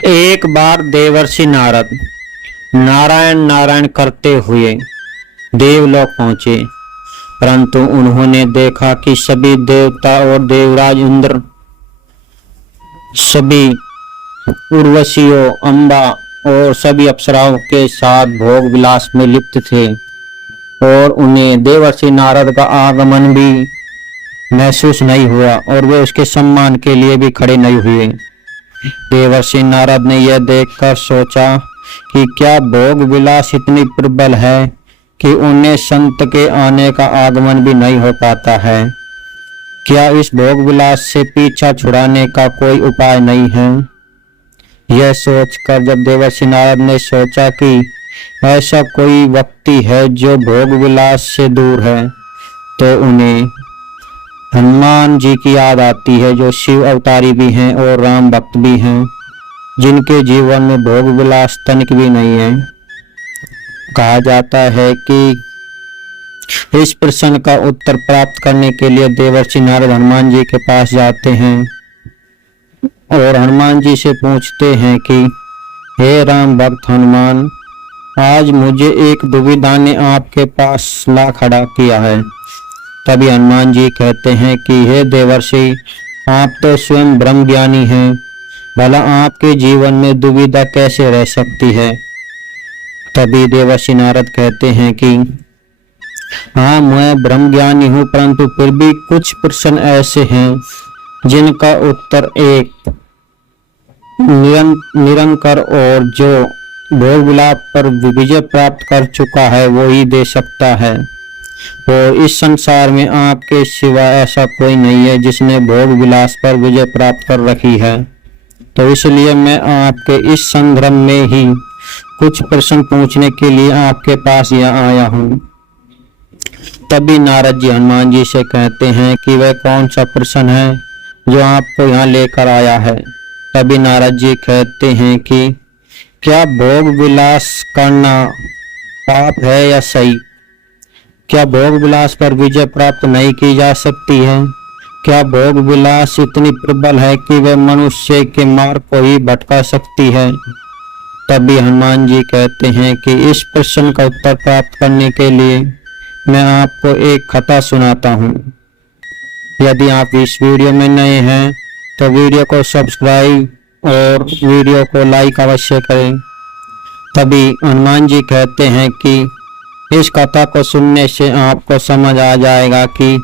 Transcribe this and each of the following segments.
एक बार देवर्षि नारद नारायण नारायण करते हुए देवलोक पहुंचे, परंतु उन्होंने देखा कि सभी देवता और देवराज इंद्र, सभी उर्वशियों, अम्बा और सभी अप्सराओं के साथ भोग विलास में लिप्त थे और उन्हें देवर्षि नारद का आगमन भी महसूस नहीं हुआ और वे उसके सम्मान के लिए भी खड़े नहीं हुए। देवर्षि नारद ने यह देखकर सोचा कि क्या भोग विलास इतनी प्रबल है कि उन्हें संत के आने का आगमन भी नहीं हो पाता है। क्या इस भोग विलास से पीछा छुड़ाने का कोई उपाय नहीं है? यह सोचकर जब देवर्षि नारद ने सोचा कि ऐसा कोई व्यक्ति है जो भोग विलास से दूर है, तो उन्हें हनुमान जी की याद आती है, जो शिव अवतारी भी हैं और राम भक्त भी हैं, जिनके जीवन में भोग विलास तनिक भी नहीं है। कहा जाता है कि इस प्रश्न का उत्तर प्राप्त करने के लिए देवर्षि नारद हनुमान जी के पास जाते हैं और हनुमान जी से पूछते हैं कि हे राम भक्त हनुमान, आज मुझे एक दुविधा ने आपके पास ला खड़ा किया है। तभी हनुमान जी कहते हैं कि हे देवर्षि, आप तो स्वयं ब्रह्म ज्ञानी हैं, भला आपके जीवन में दुविधा कैसे रह सकती है? तभी देवर्षि नारद कहते हैं कि हाँ, मैं ब्रह्म ज्ञानी हूँ, परंतु फिर भी कुछ प्रश्न ऐसे हैं जिनका उत्तर एक निरंकर और जो भोग विलास पर विजय प्राप्त कर चुका है वो ही दे सकता है। और इस संसार में आपके सिवा ऐसा कोई नहीं है जिसने भोग विलास पर विजय प्राप्त कर रखी है। तो इसलिए मैं आपके इस संदर्भ में ही कुछ प्रश्न पूछने के लिए आपके पास यहाँ आया हूँ। तभी नारद जी हनुमान जी से कहते हैं कि वह कौन सा प्रश्न है जो आपको यहाँ लेकर आया है। तभी नारद जी कहते हैं कि क्या भोग विलास करना पाप है या सही? क्या भोग विलास पर विजय प्राप्त नहीं की जा सकती है? क्या भोग विलास इतनी प्रबल है कि वह मनुष्य के मार्ग को ही भटका सकती है? तभी हनुमान जी कहते हैं कि इस प्रश्न का उत्तर प्राप्त करने के लिए मैं आपको एक कथा सुनाता हूँ। यदि आप इस वीडियो में नए हैं तो वीडियो को सब्सक्राइब और वीडियो को लाइक अवश्य करें। तभी हनुमान जी कहते हैं कि इस कथा को सुनने से आपको समझ आ जाएगा कि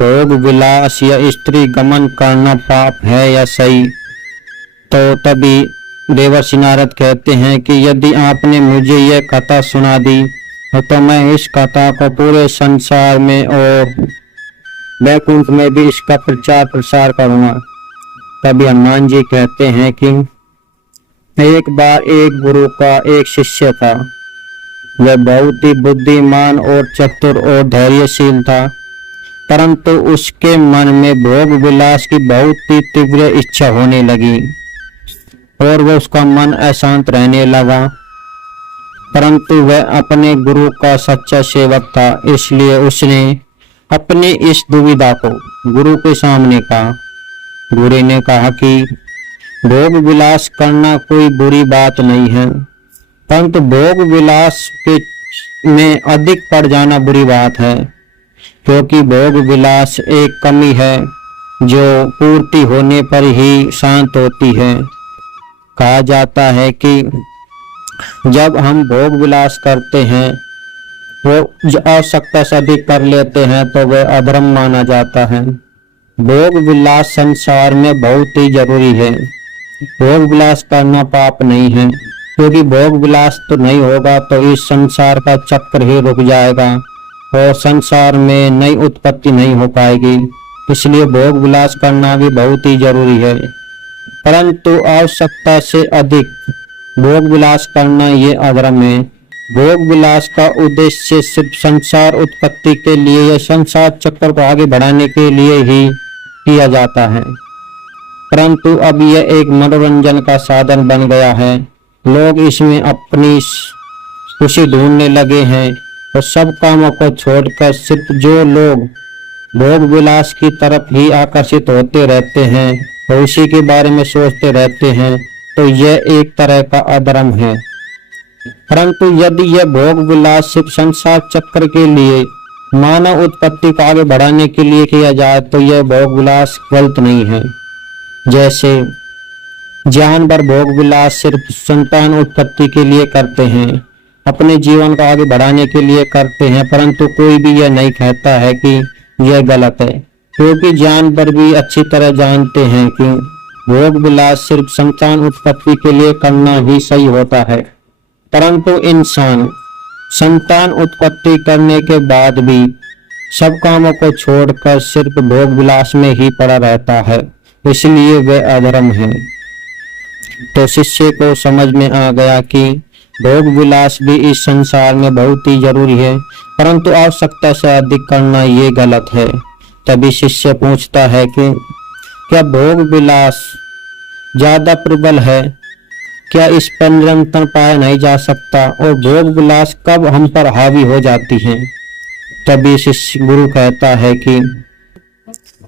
भोग विलास या स्त्री गमन करना पाप है या सही। तो तभी देवर्षि नारद कहते हैं कि यदि आपने मुझे यह कथा सुना दी तो मैं इस कथा को पूरे संसार में और वैकुंठ में भी इसका प्रचार प्रसार करूंगा। तभी हनुमान जी कहते हैं कि एक बार एक गुरु का एक शिष्य था। वह बहुत ही बुद्धिमान और चतुर और धैर्यशील था, परंतु उसके मन में भोग विलास की बहुत ही तीव्र इच्छा होने लगी और वह उसका मन अशांत रहने लगा। परंतु वह अपने गुरु का सच्चा सेवक था, इसलिए उसने अपनी इस दुविधा को गुरु के सामने कहा। गुरु ने कहा कि भोग विलास करना कोई बुरी बात नहीं है, परंतु भोग विलास के में अधिक पड़ जाना बुरी बात है, क्योंकि भोग विलास एक कमी है जो पूर्ति होने पर ही शांत होती है। कहा जाता है कि जब हम भोग विलास करते हैं, वो आवश्यकता से अधिक कर लेते हैं तो वह अधर्म माना जाता है। भोग विलास संसार में बहुत ही जरूरी है। भोग विलास करना पाप नहीं है, क्योंकि भोग विलास तो नहीं होगा तो इस संसार का चक्र ही रुक जाएगा और संसार में नई उत्पत्ति नहीं हो पाएगी। इसलिए भोग विलास करना भी बहुत ही जरूरी है, परंतु आवश्यकता से अधिक भोग विलास करना ये अधर्म है। भोग विलास का उद्देश्य सिर्फ संसार उत्पत्ति के लिए या संसार चक्र को आगे बढ़ाने के लिए ही किया जाता है, परंतु अब यह एक मनोरंजन का साधन बन गया है। लोग इसमें अपनी खुशी ढूंढने लगे हैं और सब कामों को छोड़कर सिर्फ जो लोग भोग विलास की तरफ ही आकर्षित होते रहते हैं और उसी के बारे में सोचते रहते हैं, तो यह एक तरह का अधर्म है। परंतु यदि यह भोग विलास सिर्फ संसार चक्र के लिए, मानव उत्पत्ति को आगे बढ़ाने के लिए किया जाए तो यह भोग विलास गलत नहीं है। जैसे जानवर भोग विलास सिर्फ संतान उत्पत्ति के लिए करते हैं, अपने जीवन को आगे बढ़ाने के लिए करते हैं, परंतु कोई भी यह नहीं कहता है कि यह गलत है, क्योंकि जानवर भी अच्छी तरह जानते हैं कि भोग विलास सिर्फ संतान उत्पत्ति के लिए करना ही सही होता है। परंतु इंसान संतान उत्पत्ति करने के बाद भी सब कामों को छोड़कर सिर्फ भोग विलास में ही पड़ा रहता है, इसलिए वह अधर्म है। तो शिष्य को समझ में आ गया कि भोग विलास भी इस संसार में बहुत ही जरूरी है, परंतु आवश्यकता से अधिक करना ये गलत है। तभी शिष्य पूछता है कि क्या भोग विलास ज्यादा प्रबल है? क्या इस पर निरंतर पाया नहीं जा सकता? और भोग विलास कब हम पर हावी हो जाती हैं? तभी शिष्य गुरु कहता है कि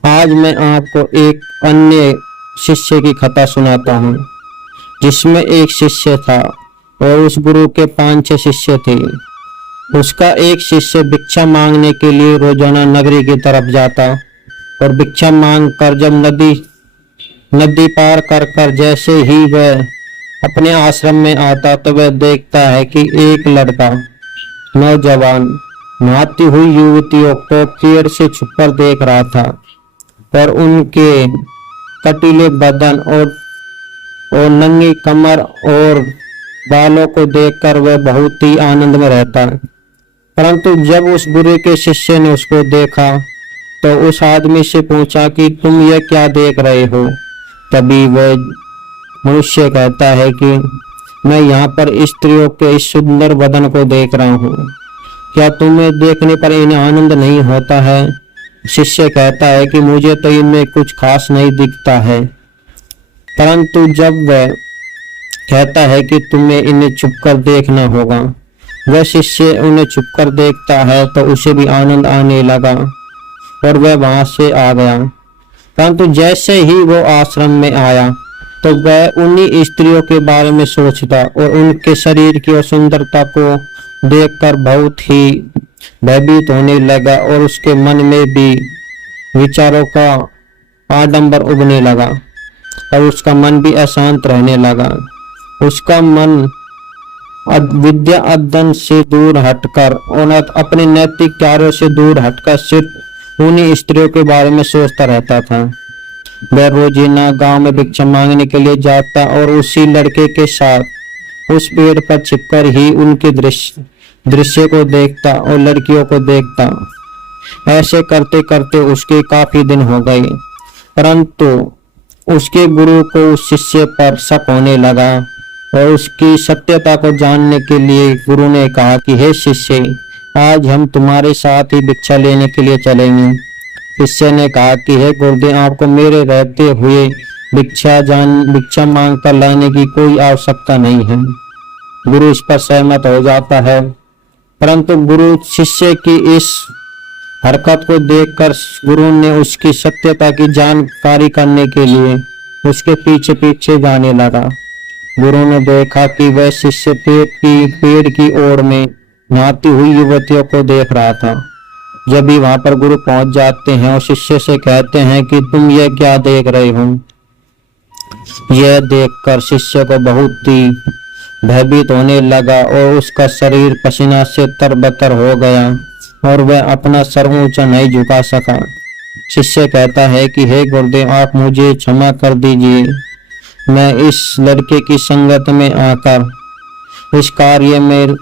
आज मैं आपको एक अन्य शिष्य की कथा सुनाता हूँ, जिसमें एक शिष्य था और उस गुरु के 5-6 शिष्य थे। उसका एक शिष्य भिक्षा मांगने के लिए रोजाना नगरी की तरफ जाता और भिक्षा मांग कर जब नदी पार कर कर जैसे ही वह अपने आश्रम में आता तो वह देखता है कि एक लड़का नौजवान नहाती हुई युवतियों को पेड़ से छुपकर देख रहा था और उनके कटीले बदन और नंगी कमर और बालों को देखकर वह बहुत ही आनंद में रहता। परंतु जब उस गुरु के शिष्य ने उसको देखा तो उस आदमी से पूछा कि तुम ये क्या देख रहे हो? तभी वह मनुष्य कहता है कि मैं यहाँ पर स्त्रियों के इस सुंदर बदन को देख रहा हूँ, क्या तुम्हें देखने पर इन्हें आनंद नहीं होता है? शिष्य कहता है कि मुझे तो इनमें कुछ खास नहीं दिखता है। परंतु जब वह कहता है कि तुम्हें इन्हें छुपकर देखना होगा, वह शिष्य उन्हें छुपकर देखता है तो उसे भी आनंद आने लगा और वह वहां से आ गया। परंतु जैसे ही वो आश्रम में आया तो वह उन्हीं स्त्रियों के बारे में सोचता और उनके शरीर की सुंदरता को देखकर बहुत ही भयभीत होने लगा और उसके मन में भी विचारों का आडंबर उगने लगा और उसका मन भी अशांत रहने लगा। उसका मन विद्या अध्ययन से दूर हटकर और अपने नैतिक कार्यों से दूर हटकर सिर्फ उन्हीं स्त्रियों के बारे में सोचता रहता था। वह रोजीना गांव में भिक्षा मांगने के लिए जाता और उसी लड़के के साथ उस पेड़ पर छिपकर ही उनके दृश्य को देखता और लड़कियों को देखता। ऐसे करते करते उसके काफी दिन हो गए, परंतु उसके गुरु को उस शिष्य पर शक होने लगा और उसकी सत्यता को जानने के लिए गुरु ने कहा कि हे शिष्य, आज हम तुम्हारे साथ ही भिक्षा लेने के लिए चलेंगे। शिष्य ने कहा कि हे गुरुदेव, आपको मेरे रहते हुए भिक्षा मांग कर लाने की कोई आवश्यकता नहीं है। गुरु इस पर सहमत हो जाता है, परंतु गुरु शिष्य की इस हरकत को देखकर गुरु ने उसकी सत्यता की जानकारी करने के लिए उसके पीछे पीछे जाने लगा। गुरु ने देखा कि वह शिष्य पेड़ की ओर में नहाती हुई युवतियों को देख रहा था। जब भी वहां पर गुरु पहुंच जाते हैं और शिष्य से कहते हैं कि तुम ये क्या देख रहे हो? यह देखकर शिष्य को बहुत ही भयभीत होने लगा और उसका शरीर पसीना से तरबतर हो गया और वह अपना सर ऊंचा नहीं झुका सका। शिष्य कहता है कि हे गुरुदेव, आप मुझे क्षमा कर दीजिए, मैं इस लड़के की संगत में आकर इस कार्य में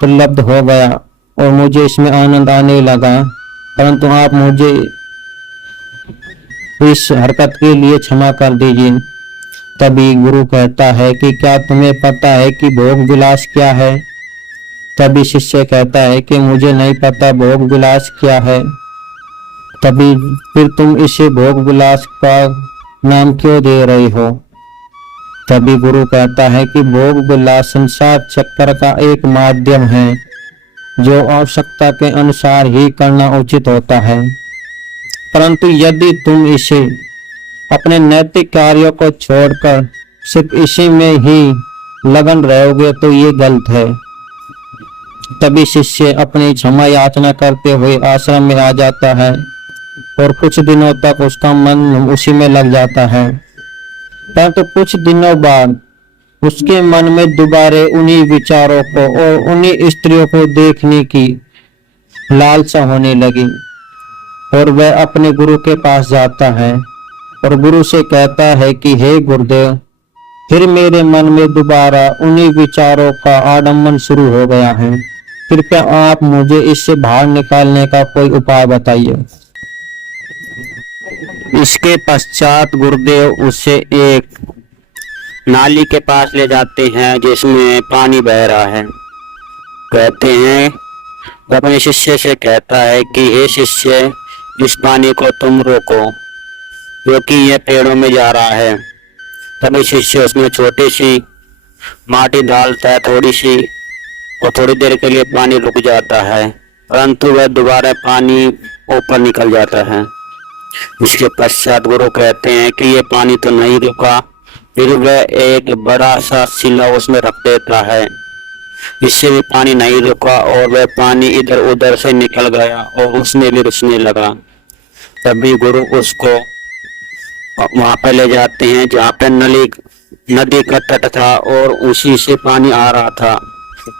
प्रलब्ध हो गया और मुझे इसमें आनंद आने लगा, परंतु आप मुझे इस हरकत के लिए क्षमा कर दीजिए। तभी गुरु कहता है कि क्या तुम्हें पता है कि भोग विलास क्या है? तभी शिष्य कहता है कि मुझे नहीं पता भोग विलास क्या है। तभी फिर तुम इसे भोग विलास का नाम क्यों दे रहे हो? तभी गुरु कहता है कि भोग विलास संसार चक्र का एक माध्यम है जो आवश्यकता के अनुसार ही करना उचित होता है, परंतु यदि तुम इसे अपने नैतिक कार्यों को छोड़कर सिर्फ इसी में ही लगन रहोगे तो ये गलत है। तभी शिष्य अपनी क्षमा याचना करते हुए आश्रम में आ जाता है और कुछ दिनों तक उसका मन उसी में लग जाता है। परंतु कुछ दिनों बाद उसके मन में दोबारा उन्हीं विचारों को और उन्हीं स्त्रियों को देखने की लालसा होने लगी और वह अपने गुरु के पास जाता है और गुरु से कहता है कि हे गुरुदेव, फिर मेरे मन में दोबारा उन्हीं विचारों का आडम्बन शुरू हो गया है। कृपया आप मुझे इससे बाहर निकालने का कोई उपाय बताइए। इसके पश्चात गुरुदेव उसे एक नाली के पास ले जाते हैं जिसमें पानी बह रहा है। कहते हैं, वो अपने शिष्य से कहता है कि हे शिष्य, इस पानी को तुम रोको क्योंकि यह पेड़ों में जा रहा है। तभी शिष्य उसमें छोटी सी माटी डालता है, थोड़ी सी, और थोड़ी देर के लिए पानी रुक जाता है, परंतु वह दोबारा पानी ऊपर निकल जाता है। इसके पश्चात गुरु कहते हैं कि ये पानी तो नहीं रुका। फिर वह एक बड़ा सा सिला उसमें रख देता है, इससे भी पानी नहीं रुका और वह पानी इधर उधर से निकल गया और उसमें भी रुकने लगा। तभी गुरु उसको वहां पर ले जाते हैं जहाँ पे नदी का तट था और उसी से पानी आ रहा था।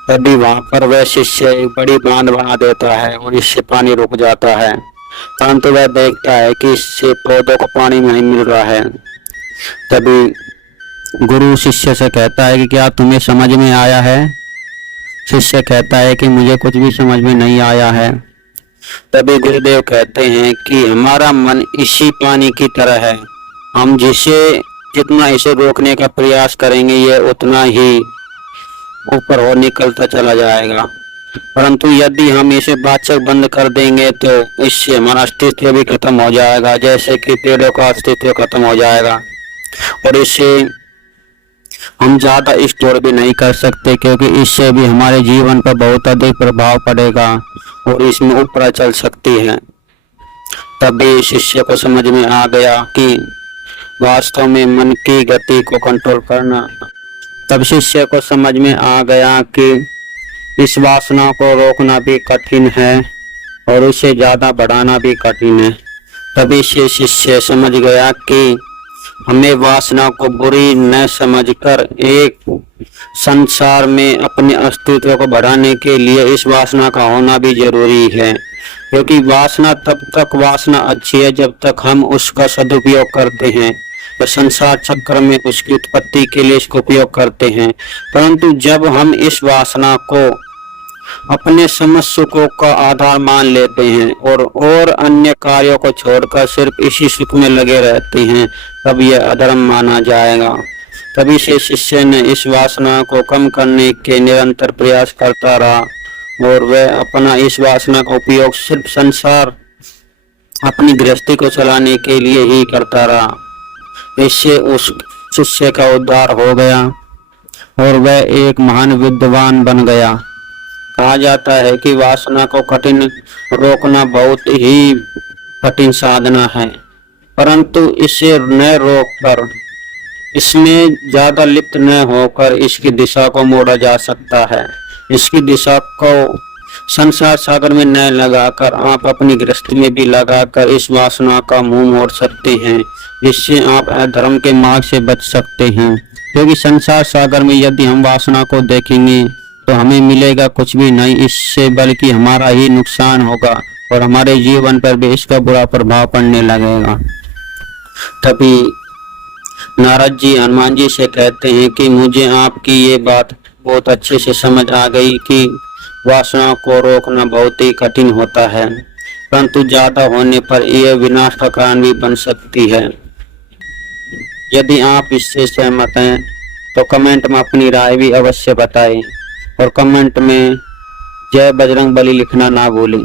तभी वहां पर वह शिष्य एक बड़ी बांध बना देता है और इससे पानी रुक जाता है, परंतु वह देखता है कि इससे पौधों को पानी नहीं मिल रहा है। तभी गुरु शिष्य से कहता है कि क्या तुम्हें समझ में आया है? शिष्य कहता है कि मुझे कुछ भी समझ में नहीं आया है। तभी गुरुदेव कहते हैं कि हमारा मन इसी पानी की तरह है, हम जितना इसे रोकने का प्रयास करेंगे यह उतना ही ऊपर हो निकलता चला जाएगा, परंतु यदि हम इसे बाचक बंद कर देंगे तो इससे हमारा अस्तित्व भी खत्म हो जाएगा, जैसे कि पेड़ों का अस्तित्व खत्म हो जाएगा। और इससे हम ज्यादा स्टोर भी नहीं कर सकते क्योंकि इससे भी हमारे जीवन पर बहुत अधिक प्रभाव पड़ेगा और इसमें ऊपर चल सकती है। तभी शिष्य को समझ में आ गया कि वास्तव में मन की गति को कंट्रोल करना। तब शिष्य को समझ में आ गया कि इस वासना को रोकना भी कठिन है और उसे ज्यादा बढ़ाना भी कठिन है। तभी से शिष्य समझ गया कि हमें वासना को बुरी न समझकर एक संसार में अपने अस्तित्व को बढ़ाने के लिए इस वासना का होना भी जरूरी है, क्योंकि वासना तब तक वासना अच्छी है जब तक हम उसका सदुपयोग करते हैं, तो संसार चक्र में उसकी उत्पत्ति के लिए इसका उपयोग करते हैं। परंतु जब हम इस वासना को अपने समस्त सुखों का आधार मान लेते हैं और अन्य कार्यों को छोड़कर सिर्फ इसी सुख में लगे रहते हैं, तब यह अधर्म माना जाएगा। तभी से शिष्य ने इस वासना को कम करने के निरंतर प्रयास करता रहा और वह अपना इस वासना का उपयोग सिर्फ संसार अपनी गृहस्थी को चलाने के लिए ही करता रहा। इससे उस शिष्य का उद्धार हो गया और वह एक महान विद्वान बन गया। कहा जाता है कि वासना को कठिन रोकना बहुत ही कठिन साधना है, परंतु इसे न रोककर, इसमें ज्यादा लिप्त न होकर इसकी दिशा को मोड़ा जा सकता है। इसकी दिशा को संसार सागर में न लगाकर आप अपनी गृहस्थी में भी लगाकर इस वासना का मुंह मोड़ सकते हैं, जिससे आप अधर्म के मार्ग से बच सकते हैं। क्योंकि संसार सागर में यदि हम वासना को देखेंगे तो हमें मिलेगा कुछ भी नहीं, इससे बल्कि हमारा ही नुकसान होगा और हमारे जीवन पर भी इसका बुरा प्रभाव पड़ने लगेगा। तभी नारद जी हनुमान जी से कहते हैं कि मुझे आपकी ये बात बहुत अच्छे से समझ आ गई कि वासना को रोकना बहुत ही कठिन होता है, परंतु ज्यादा होने पर यह विनाश का कारण भी बन सकती है। यदि आप इससे सहमत हैं तो कमेंट में अपनी राय भी अवश्य बताएं और कमेंट में जय बजरंग बली लिखना ना भूलें।